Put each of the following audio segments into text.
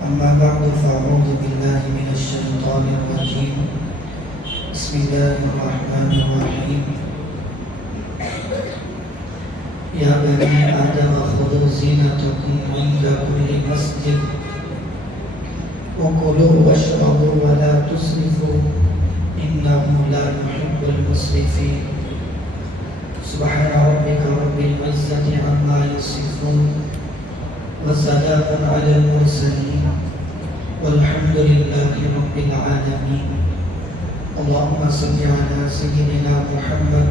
أما بعد فأعوذ بالله من الشيطان الرجيم بسم الله الرحمن الرحيم يا بني آدم خذوا زينتكم عند كل مسجد وكلوا واشربوا ولا تسرفوا إنه لا يحب المسرفين سبحان ربك رب العزة عما يصفون وسلام على المرسلين والحمد لله رب العالمين اللهم صل على سيدنا محمد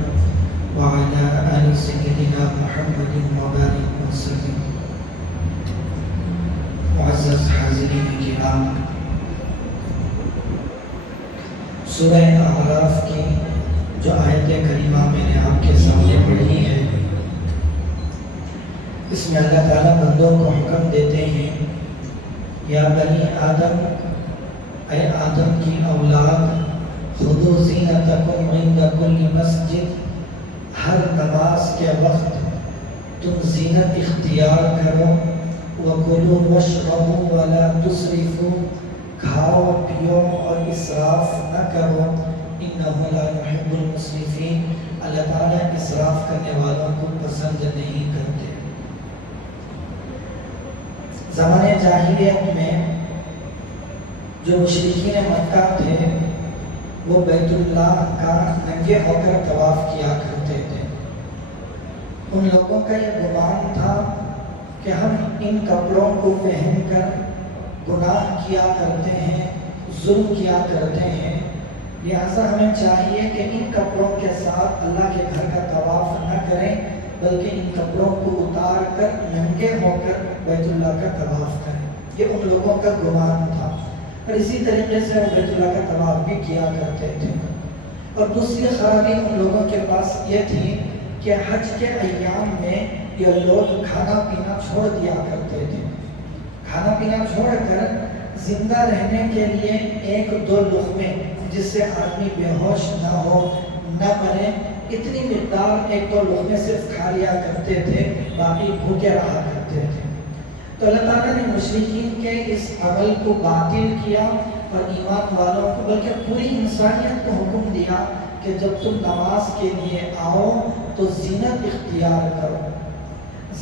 وعلى آل سيدنا محمد وبارك وسلم. معزز حاضرین کرام، سورہ اعراف کی جو آیت کریمہ میں نے آپ کے سامنے پڑھی ہے، اس میں اللہ تعالیٰ بندوں کو حکم دیتے ہیں، یا بنی آدم، اے آدم کی اولاد، خذوا زینتکم عند کل مسجد، ہر نماز کے وقت تم زینت اختیار کرو، وَكُلُوا وَاشْرَبُوا وَلَا تُسْرِفُوا، کھاؤ پیو اور اسراف نہ کرو، إِنَّهُ لَا يُحِبُّ الْمُسْرِفِينَ، اللہ تعالیٰ اسراف کرنے والوں کو پسند نہیں کرتے۔ زمانے جاہلیت میں جو مشرکین مکہ تھے وہ بیت اللہ کا ننگے ہو کر طواف کیا کرتے تھے۔ ان لوگوں کا یہ گمان تھا کہ ہم ان کپڑوں کو پہن کر گناہ کیا کرتے ہیں، ظلم کیا کرتے ہیں، لہذا ہمیں چاہیے کہ ان کپڑوں کے ساتھ اللہ کے گھر کا طواف نہ کریں، بلکہ ان کپڑوں کو اتار کر ننگے ہو کر بیت اللہ کا طواف کریں۔ یہ ان لوگوں کا گمان تھا، اور اسی طریقے سے وہ بیت اللہ کا طواف بھی کیا کرتے تھے۔ اور دوسری خرابی ان لوگوں کے پاس یہ تھی کہ حج کے ایام میں یہ لوگ کھانا پینا چھوڑ دیا کرتے تھے۔ کھانا پینا چھوڑ کر زندہ رہنے کے لیے ایک دو لقمے، جس سے آدمی بے ہوش نہ ہو، نہ مرے، اتنی مقدار ایک دو لقمے صرف کھا لیا کرتے تھے، باقی بھوکے رہا کرتے تھے۔ تو اللہ تعالیٰ نے مشرکین کے اس عمل کو باطل کیا اور ایمان والوں کو بلکہ پوری انسانیت کو حکم دیا کہ جب تم نماز کے لیے آؤ تو زینت اختیار کرو۔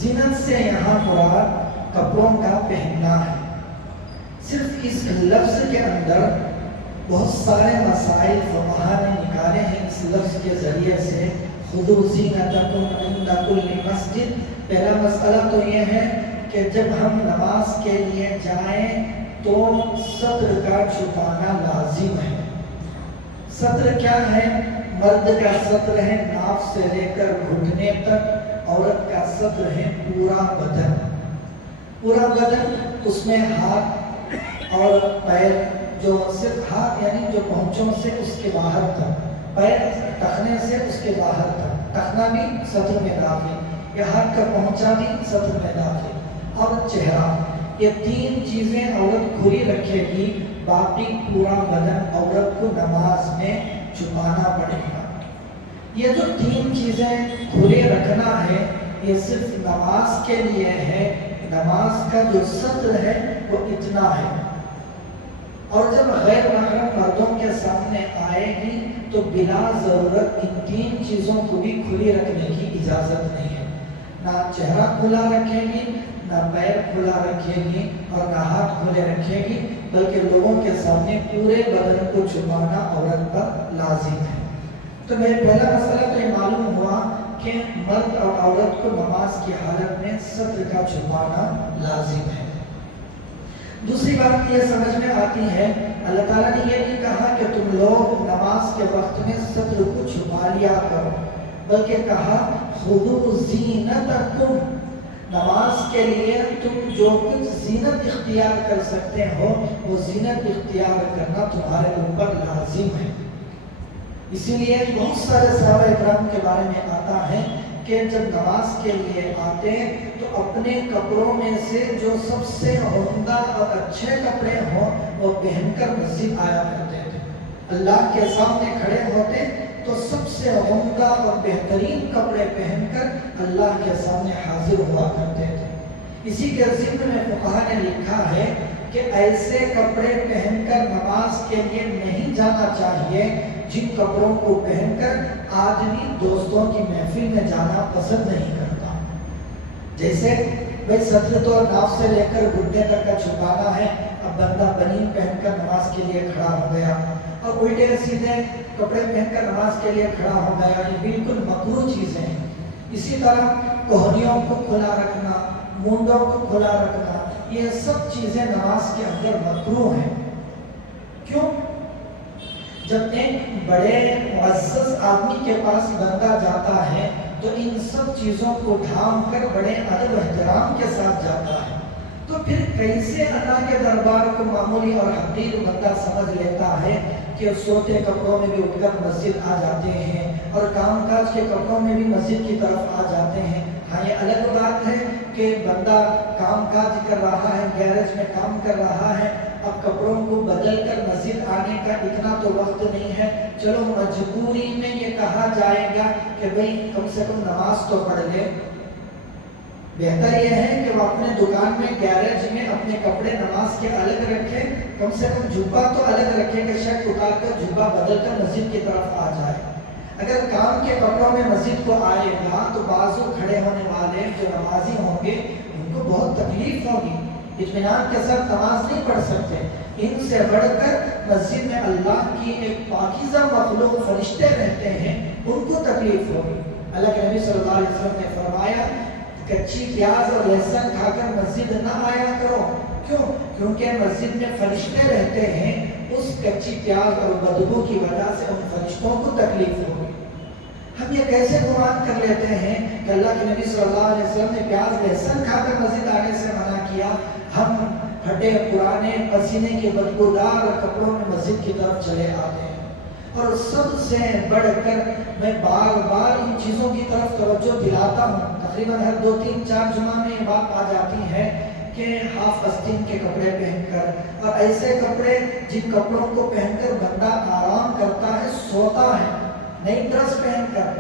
زینت سے یہاں مراد کپڑوں کا پہننا ہے۔ صرف اس لفظ کے اندر بہت سارے مسائل فقہا نے نکالے ہیں اس لفظ کے ذریعے سے۔ خذوا زینتکم عند کل مسجد، پہلا مسئلہ تو یہ ہے کہ جب ہم نماز کے لیے جائیں تو صدر کا چھپانا لازم ہے۔ صدر کیا ہے؟ مرد کا صدر ہے ناف سے لے کر گھٹنے تک، عورت کا صدر ہے پورا بدن۔ پورا بدن، اس میں ہاتھ اور پیر، جو صرف ہاتھ یعنی جو پہنچوں سے اس کے باہر تک، پیر ٹخنے سے اس کے باہر تک، ٹخنا بھی صدر میں داخل، یہ ہاتھ کا پہنچا بھی صدر میں داخل، اور چہرہ، یہ تین چیزیں عورت کھلی رکھے گی، باقی پورا بدن عورت کو نماز میں چھپانا پڑے گا۔ یہ جو تین چیزیں کھلے رکھنا ہے یہ صرف نماز کے لیے ہے۔ نماز کا جو صدر ہے وہ اتنا ہے، اور جب غیر محرم مردوں کے سامنے آئے گی تو بلا ضرورت ان تین چیزوں کو بھی کھلی رکھنے کی اجازت نہیں ہے۔ نہ چہرہ کھلا رکھے گی، نہ پیر کھلا رکھے گی، اور نہ ہاتھ کھلے رکھے گی، بلکہ لوگوں کے سامنے پورے بدن کو چھپانا عورت پر لازم ہے۔ تو میرے پہلا مسئلہ تو یہ معلوم ہوا کہ مرد اور عورت کو نماز کی حالت میں صدر کا چھپانا لازم ہے۔ دوسری بات یہ سمجھ میں آتی ہے، اللہ تعالیٰ نے یہ نہیں کہا کہ تم لوگ نماز کے وقت میں صدر کو چھپا لیا کرو، بلکہ کہا خذوا زینتکم، نماز کے لیے تم جو کچھ زینت اختیار کر سکتے ہو وہ زینت اختیار کرنا تمہارے اوپر لازم ہے۔ اسی لیے بہت سارے صحابہ اکرام کے بارے میں آتا ہے کہ جب نماز کے لیے آتے تو اپنے کپڑوں میں سے جو سب سے عمدہ اور اچھے کپڑے ہوں وہ پہن کر مسجد آیا کرتے تھے۔ اللہ کے سامنے کھڑے ہوتے تو سب سے عمدہ اور بہترین کپڑے پہن کر اللہ کے سامنے حاضر ہوا کرتے تھے۔ اسی کے ضمن میں فقہا نے لکھا ہے کہ ایسے کپڑے پہن کر نماز کے لیے نہیں جانا چاہیے جن کپڑوں کو پہن کر آدمی دوستوں کی محفل میں جانا پسند نہیں کرتا. جیسے بھائی سطر تو ناف سے لے کر گھٹنے تک کا چھپانا ہے، اب بندہ بنین پہن کر نماز کے لیے کھڑا ہو گیا اور الٹے سیدھے کپڑے پہن کر نماز کے لیے کھڑا ہو گیا، یہ بالکل مکروہ چیزیں ہیں. اسی طرح کوہنیوں کو کھلا رکھنا، مونڈوں کو کھلا رکھنا، یہ سب چیزیں نماز کے اندر مکروہ ہیں. کیوں؟ جب ایک بڑے معزز آدمی کے پاس بندہ جاتا ہے تو ان سب چیزوں کو ڈھانپ کر بڑے ادب و احترام کے ساتھ جاتا ہے، تو پھر کیسے اللہ کے دربار کو معمولی اور حقیر بندہ سمجھ لیتا ہے کہ سوتے کپڑوں میں بھی اٹھ کر مسجد آ جاتے ہیں اور کام کاج کے کپڑوں میں بھی مسجد کی طرف آ جاتے ہیں. ہاں یہ الگ بات ہے کہ بندہ کام کاج کر رہا ہے، گیرج میں کام کر رہا ہے، اب کپڑوں کو بدل کر مسجد آنے کا اتنا تو وقت نہیں ہے، چلو مجبوری میں یہ کہا جائے گا کہ بھئی کم سے کم نماز تو پڑھ لے. بہتر یہ ہے کہ وہ اپنے دکان میں گیرج میں اپنے کپڑے نماز کے الگ رکھے، کم سے کم جھبا تو الگ رکھے کہ شرٹ اتار کر جھبا بدل کر مسجد کی طرف آ جائے. اگر کام کے کپڑوں میں مسجد کو آئے گا تو بازو کھڑے ہونے والے جو نمازی ہوں گے ان کو بہت تکلیف ہوگی، اطمینان کے ساتھ نماز نہیں پڑھ سکتے. ان سے بڑھ کر مسجد میں اللہ کی ایک پاکیزہ مخلوق فرشتے رہتے ہیں، ان کو تکلیف ہوگی. اللہ کے نبی صلی اللہ علیہ وسلم نے فرمایا کچی پیاز اور لہسن کھا کر مسجد نہ آیا کرو. کیوں؟ کیونکہ مسجد میں فرشتے رہتے ہیں، اس کچی پیاز اور بدبو کی وجہ سے ان فرشتوں کو تکلیف ہوگی. ہم یہ کیسے گمان کر لیتے ہیں کہ اللہ کے نبی صلی اللہ علیہ وسلم نے پیاز لہسن کھا کر مسجد آنے سے منع کیا، ہم پھٹے پرانے پسینے کے بدبودار کپڑوں میں مسجد کی طرف چلے آتے ہیں. اور سب سے بڑھ کر میں بار بار ان چیزوں کی طرف توجہ دلاتا ہوں، تقریباً ہر 2-3-4 جمعہ میں یہ بات آ جاتی ہے کہ ہاف آستین کے کپڑے پہن کر اور ایسے کپڑے جن کپڑوں کو پہن کر بندہ آرام کرتا ہے، سوتا ہے، نئی ڈریس پہن کر،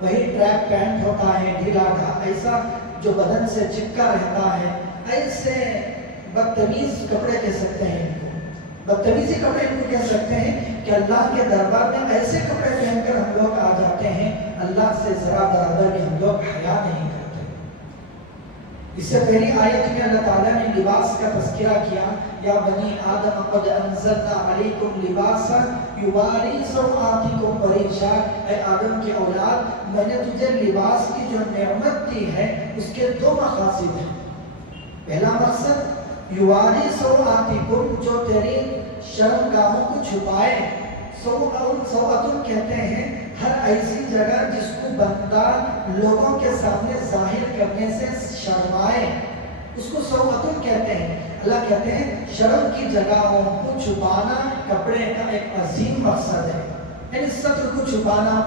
وہی ٹریک پینٹ ہوتا ہے ڈھیلا ڈھا ایسا جو بدن سے چپکا رہتا ہے، ایسے بدتمیز کپڑے کہہ سکتے ہیں ان کو، بدتمیزی کپڑے ان کو کہہ سکتے ہیں کہ اللہ کے دربار میں ایسے کپڑے پہن کر ہم لوگ آ جاتے ہیں، اللہ سے ذرا برابر بھی ہم لوگ حیا نہیں کرتے. اس سے پہلی آیت میں اللہ تعالیٰ نے لباس کا تذکرہ کیا، یا بنی آدم قد انزلنا علیکم لباسا یواری سوآتکم وریشا، اے آدم کی اولاد میں نے تجھے لباس کی جو نعمت دی ہے اس کے 2 مقاصد ہیں. پہلا مقصد یواری سوآتکم، جو تیری شرمگاہوں کو چھپائے. سوآتن کہتے ہیں ہر ایسی جگہ جس کو بندہ لوگوں کے سامنے ظاہر کرنے سے شرمائے، اس کو سوآتن کہتے ہیں. اللہ کہتے ہیں شرم کی جگہوں کو چھپانا کپڑے کا ایک عظیم مقصد ہے، یعنی ستر کو چھپانا.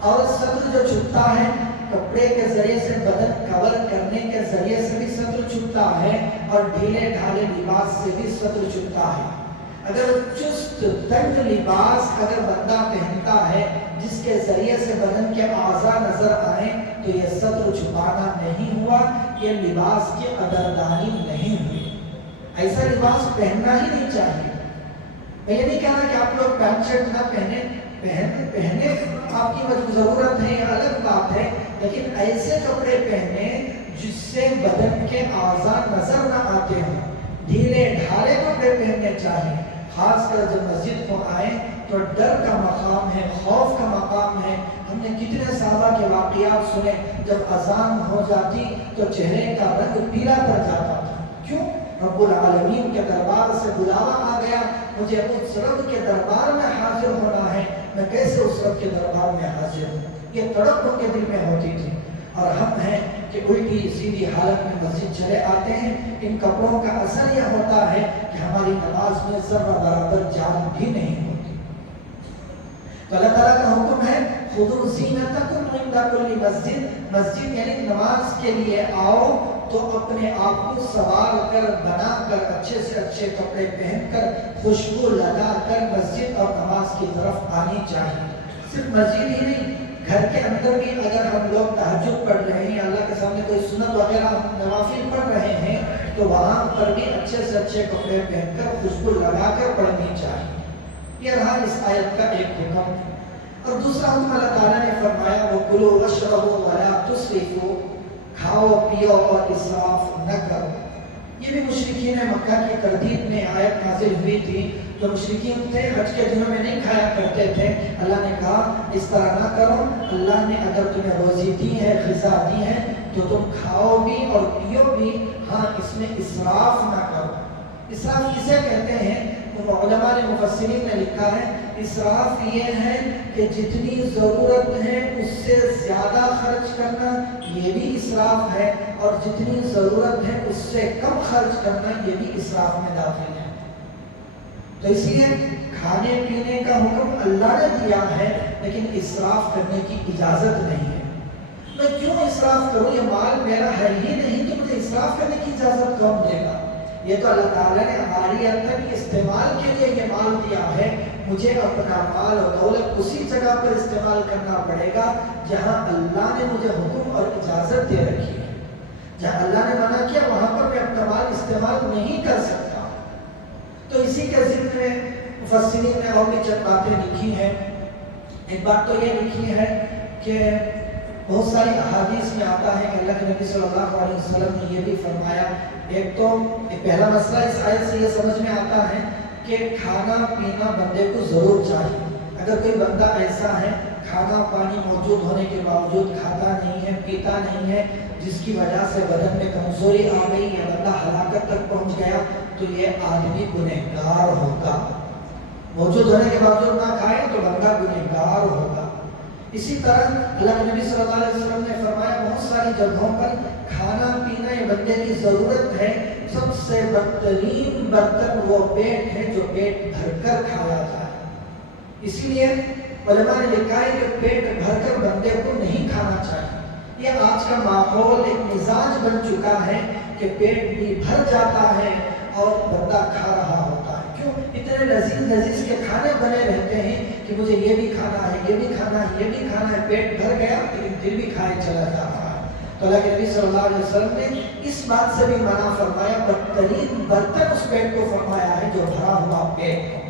اور ستر جو چھپتا ہے کپڑے کے ذریعے سے، بدن کور کرنے کے ذریعے سے بھی ستر چھپتا ہے اور ڈھیلے ڈھالے لباس سے بھی ستر چھپتا ہے. اگر چست تنگ لباس اگر بندہ پہنتا ہے جس کے ذریعے سے بدن کے اعضاء نظر آئیں تو یہ ستر چھپانا نہیں ہوا، یہ لباس کی قدردانی نہیں ہوئی. ایسا لباس پہننا ہی نہیں چاہیے. میں یہ نہیں کہہ رہا کہ آپ لوگ پینٹ شرٹ نہ پہنے آپ کی ضرورت ہے، یہ الگ بات ہے، لیکن ایسے کپڑے پہنے جس سے بدن کے اعضاء نظر نہ آتے ہوں. ڈھیلے ڈھالے کپڑے پہننے چاہیے، خاص کر جب مسجد کو آئیں تو ڈر کا مقام ہے، خوف کا مقام ہے. ہم نے کتنے صحابہ کے واقعات سنے، جب اذان ہو جاتی تو چہرے کا رنگ پیلا پڑ جاتا تھا. کیوں؟ رب العالمین کے دربار سے بلاوا آ گیا، مجھے اس رب کے دربار میں حاضر ہونا ہے، میں کیسے اس رب کے دربار میں حاضر ہوں. یہ تڑپ ان کے دل میں ہوتی تھی. اور ہم ہیں کہ الٹی سیدھی حالت میں مسجد چلے آتے ہیں. ان کپڑوں کا اثر یہ ہوتا ہے کہ ہماری نماز میں ذرہ برابر جان بھی نہیں ہوتی. تو اللہ تعالیٰ کا حکم ہے خذوا زینتکم عند کل مسجد، مسجد یعنی نماز کے لیے آؤ تو اپنے آپ کو سوار کر، بنا کر، اچھے سے اچھے کپڑے پہن کر، خوشبو لگا کر مسجد اور نماز کی طرف آنی چاہیے. صرف مسجد ہی نہیں، گھر کے اندر بھی اگر ہم لوگ تہجد پڑھ رہے ہیں، اللہ کے سامنے کوئی سنت وغیرہ نوافل پڑھ رہے ہیں تو وہاں پر بھی اچھے سے اچھے کپڑے پہن کر خوشبو لگا کر پڑھنی چاہیے۔ یہ رہا اس آیت کا ایک حکم۔ اور دوسرا حکم اللہ تعالیٰ نے فرمایا وَكُلُوا وَاشْرَبُوا وَلَا تُسْرِفُوا، کھاؤ پیو اور اسراف نہ کرو۔ یہ بھی مشرکین مکہ کی تردید میں آیت نازل ہوئی تھی۔ جو مشرکین تھے حج کے دنوں میں نہیں کھایا کرتے تھے، اللہ نے کہا اس طرح نہ کرو، اللہ نے اگر تمہیں روزی دی ہے، غذا دی ہے تو تم کھاؤ بھی اور پیو بھی، ہاں اس میں اسراف نہ کرو۔ اسراف کسے کہتے ہیں؟ علماء نے مفسرین نے لکھا ہے اسراف یہ ہے کہ جتنی ضرورت ہے اس سے زیادہ خرچ کرنا یہ بھی اسراف ہے، اور جتنی ضرورت ہے اس سے کم خرچ کرنا یہ بھی اسراف میں داخل ہے۔ تو اس لیے کھانے پینے کا حکم اللہ نے دیا ہے، لیکن اسراف کرنے کی اجازت نہیں ہے۔ میں کیوں اسراف کروں؟ یہ مال میرا ہے ہی نہیں تو مجھے اسراف کرنے کی اجازت کون دے گا؟ یہ تو اللہ تعالیٰ نے عاریۃً استعمال کے لیے یہ مال دیا ہے، مجھے اپنا مال اور دولت اسی جگہ پر استعمال کرنا پڑے گا جہاں اللہ نے مجھے حکم اور اجازت دے رکھی ہے۔ جہاں اللہ نے منع کیا وہاں پر میں اپنا مال استعمال نہیں کر سکتا۔ تو اسی کے ذکر میں مفسرین نے اور بھی چند باتیں لکھی ہیں۔ ایک بات تو یہ لکھی ہے کہ بہت ساری احادیث میں آتا ہے کہ اللہ کے نبی صلی اللہ علیہ وسلم نے یہ بھی فرمایا۔ ایک تو پہلا مسئلہ اس آیت سے یہ سمجھ میں آتا ہے کہ کھانا پینا بندے کو ضرور چاہیے۔ اگر کوئی بندہ ایسا ہے کھانا پانی موجود ہونے کے باوجود کھاتا نہیں ہے، پیتا نہیں ہے، جس کی وجہ سے بدن میں کمزوری آ گئی یا بندہ ہلاکت تک پہنچ گیا، تو یہ آدمی گنہگار ہوگا۔ موجود ہونے کے باوجود نہ کھائے تو بندہ گنہگار ہوگا۔ اسی طرح اللہ کے نبی صلی اللہ علیہ وسلم نے فرمایا بہت ساری جگہوں پر کھانا پینا یہ بندے کی ضرورت ہے، سب سے بدترین برتن وہ پیٹ ہے جو پیٹ بھر کر کھایا جائے۔ اسی لیے علماء نے لکھا ہے کہ پیٹ بھر کر بندے کو نہیں کھانا چاہیے۔ یہ آج کا ماحول ایک مزاج بن چکا ہے کہ پیٹ بھی بھر جاتا ہے اور بندہ کھا رہا ہوتا ہے۔ کیوں؟ اتنے لذیذ کے کھانے بنے رہتے ہیں کہ مجھے یہ بھی کھانا ہے، یہ بھی کھانا ہے، یہ بھی کھانا ہے، پیٹ بھر گیا لیکن دل بھی کھائے چلا جا رہا ہے۔ تو اللہ کے نبی صلی اللہ علیہ وسلم نے اس بات سے بھی منع فرمایا، بدترین برتن اس پیٹ کو فرمایا ہے جو بھرا ہوا پیٹ ہو۔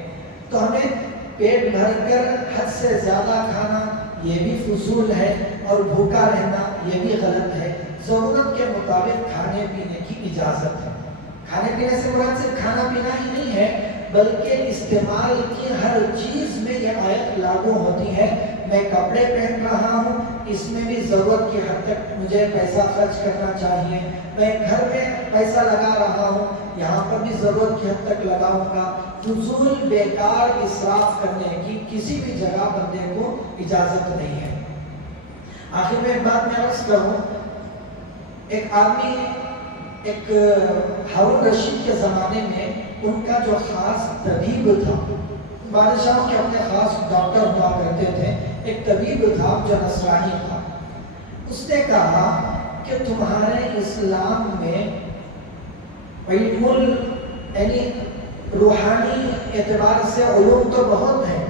تو ہمیں پیٹ بھر کر حد سے زیادہ کھانا یہ بھی فضول ہے، اور بھوکا رہنا یہ بھی غلط ہے۔ ضرورت کے مطابق کھانے پینے کی اجازت ہے۔ کھانے پینے سے مراد صرف کھانا پینا ہی نہیں ہے، بلکہ استعمال کی ہر چیز میں یہ آیت لاگو ہوتی ہے۔ میں کپڑے پہن رہا ہوں، اس میں بھی ضرورت کی حد تک مجھے پیسہ خرچ کرنا چاہیے۔ میں گھر میں پیسہ لگا رہا ہوں، یہاں پر بھی ضرورت کی حد تک لگاؤں گا۔ فضول بیکار اسراف کرنے کی کسی بھی جگہ بندے کو اجازت نہیں ہے۔ آخر میں ایک بات میں عرض کروں، ایک آدمی ایک ہارون رشید کے زمانے میں ان کا جو خاص طبیب تھا، بادشاہوں کے اپنے خاص ڈاکٹر ہوا کرتے تھے، ایک طبیب تھا جو نصرانی تھا۔ اس نے کہا کہ تمہارے اسلام میں علم یعنی روحانی اعتبار سے علوم تو بہت ہیں،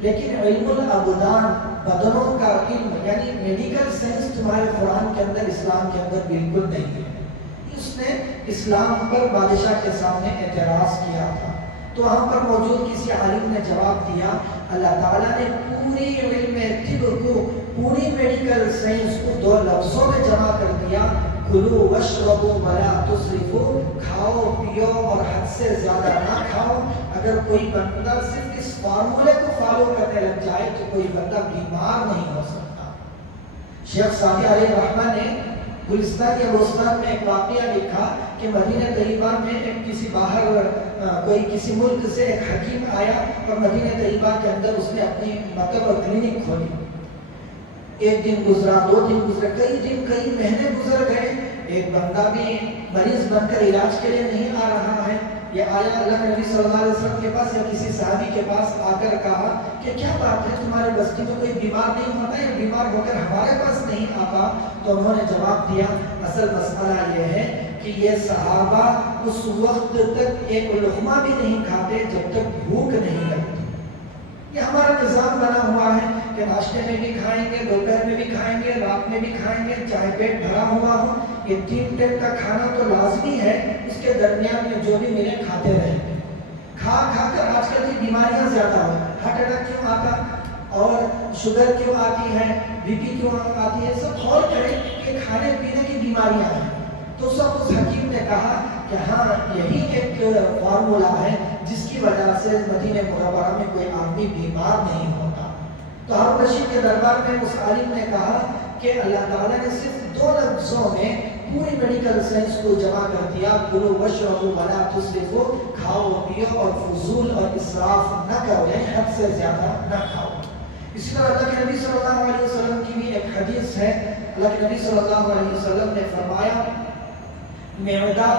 لیکن علم الابدان بدنوں کا علم یعنی میڈیکل سائنس تمہارے قرآن کے اندر اسلام کے اندر بالکل نہیں ہے۔ اس نے اسلام پر بادشاہ کے سامنے اعتراض کیا تھا، تو وہاں پر موجود کسی عالم نے جواب دیا، اللہ تعالیٰ نے پوری علم طب کو، پوری میڈیکل سائنس کو دو لفظوں میں جمع کر دیا، کلوا واشربوا ولا تسرفوا، کھاؤ پیو اور حد سے زیادہ نہ کھاؤ۔ اگر کوئی بندہ صرف اس فارمولے کو فالو کرنے لگ جائے تو کوئی بندہ بیمار نہیں ہو سکتا۔ شیخ سعدی علیہ رحمہ نے گلستان یا بوستان میں ایک واقعہ لکھا کہ مدینہ طیبہ میں ایک کسی کسی ملک سے ایک حکیم آیا اور مدینہ طیبہ کے اندر اس نے اپنی مکتب اور کلینک کھولی۔ ایک دن گزرا، 2 دن گزرے، کئی مہینے گزر گئے، ایک بندہ بھی مریض بن کر علاج کے لیے نہیں آ رہا ہے۔ یہ آیا اللہ کے نبی صلی اللہ علیہ وسلم کے پاس یا کسی صحابی کے پاس آ کر کہا کہ کیا بات ہے، تمہارے بستی میں کوئی بیمار نہیں ہوتا یا بیمار ہو کر ہمارے پاس نہیں آتا؟ تو انہوں نے جواب دیا، اصل مسئلہ یہ ہے کہ یہ صحابہ اس وقت تک ایک لقمہ بھی نہیں کھاتے جب تک بھوک نہیں لگتی۔ یہ ہمارا نظام بنا ہوا ہے کہ ناشتے میں بھی کھائیں گے، دوپہر میں بھی کھائیں گے، رات میں بھی کھائیں گے، چاہے پیٹ بھرا ہوا ہو، یہ 3 ٹائم کا کھانا تو لازمی ہے، اس کے درمیان میں جو بھی ملے کھاتے رہیں گے۔ کھا کر آج کل کی بیماریاں زیادہ ہو، ہارٹ اٹیک کیوں آتا اور شوگر کیوں آتی ہے، بی پی کیوں آتی ہے، سب غور کریں کہ کھانے پینے کی بیماریاں ہیں۔ تو سب اس حکیم نے کہا کہ ہاں یہی ایک فارمولا ہے جس کی وجہ سے مدینہ منورہ میں کوئی آدمی بیمار نہیں ہوتا۔ تو ہارون رشید کے دربار میں اس عالم نے کہا کہ اللہ تعالیٰ نے صرف 2 لفظوں میں پوری میڈیکل سائنس کو جمع کر دیا، کلوا واشربوا ولا تسرفوا، کھاؤ پیو اور فضول اور اسراف نہ کرو، یعنی حد سے زیادہ نہ کھاؤ۔ اسی طرح اللہ کے نبی صلی اللہ علیہ وسلم کی بھی ایک حدیث ہے، اللہ کے نبی صلی اللہ علیہ وسلم نے فرمایا معدہ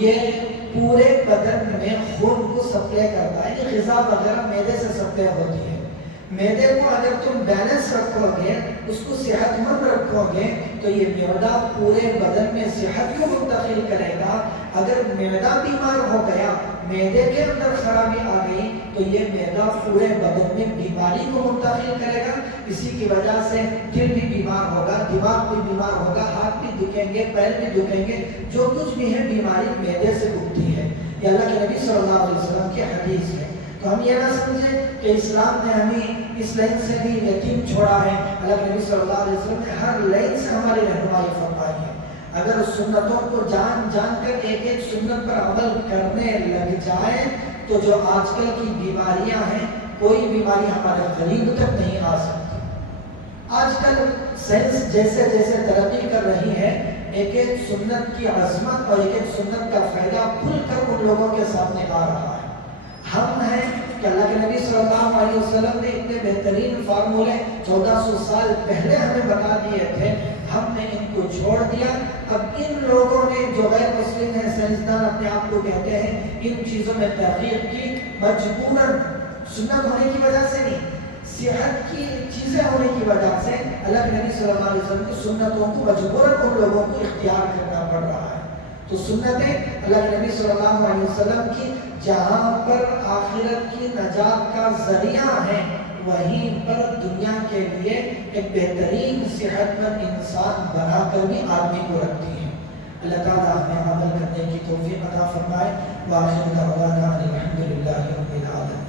یہ پورے بدن میں خون کو سپلائی کرتا ہے، یعنی غذا وغیرہ معدے سے سپلائی ہوتی ہے۔ معدے کو اگر تم بیلنس رکھو گے، اس کو صحت مند رکھو گے تو یہ معدہ پورے بدن میں صحت کو منتقل کرے گا۔ اگر معدہ بیمار ہو گیا، معدے کے اندر خرابی آ گئی تو یہ معدہ پورے بدن میں بیماری کو منتقل کرے گا۔ اسی کی وجہ سے دل بھی بیمار ہوگا، دماغ بھی بیمار ہوگا، ہاتھ بھی دکھیں گے، پیر بھی دکھیں گے، جو کچھ بھی ہے بیماری معدے سے اٹھتی ہے۔ یہ اللہ کے نبی صلی اللہ علیہ وسلم کی حدیث ہے۔ تو ہم یہ نہ سمجھیں کہ اسلام نے ہمیں اس لائن سے بھی یتیم چھوڑا ہے۔ اللہ کے نبی صلی اللہ علیہ وسلم نے ہر لائن سے ہماری رہنمائی فرمائی ہے۔ اگر سنتوں کو جان کر ایک سنت پر عمل کرنے لگ جائیں تو جو آج کل کی بیماریاں ہیں، کوئی بیماری ہمارے قریب تک نہیں آ سکتی۔ آج کل سائنس جیسے ترقی کر رہی ہے، ایک سنت کی عظمت اور ایک سنت کا فائدہ کھل کر ان لوگوں کے سامنے آ رہا ہے۔ ہم ہیں کہ اللہ کے نبی صلی اللہ علیہ وسلم نے اتنے بہترین فارمولے 1400 سال پہلے ہمیں بتا دیے تھے، ہم نے ان کو چھوڑ دیا۔ اب ان لوگوں نے جو غیر مسلم ہیں، سائنسدان اپنے آپ کو کہتے ہیں، ان چیزوں میں تحقیق کی، مجبوراً سنت ہونے کی وجہ سے نہیں، صحت کی چیزیں ہونے کی وجہ سے اللہ کے نبی صلی اللہ علیہ وسلم کی سنتوں کو مجبوراً ان لوگوں کو اختیار کرنا پڑ رہا ہے۔ تو سنتیں اللہ کے نبی صلی اللہ علیہ وسلم کی جہاں پر آخرت کی نجات کا ذریعہ ہے، وہیں پر دنیا کے لیے ایک بہترین صحت مند انسان بنا کر بھی آدمی کو رکھتی ہے۔ اللہ تعالیٰ ہمیں عمل کرنے کی توفیق عطا فرمائے۔ وآخر دعوانا الحمد للہ رب العالمین۔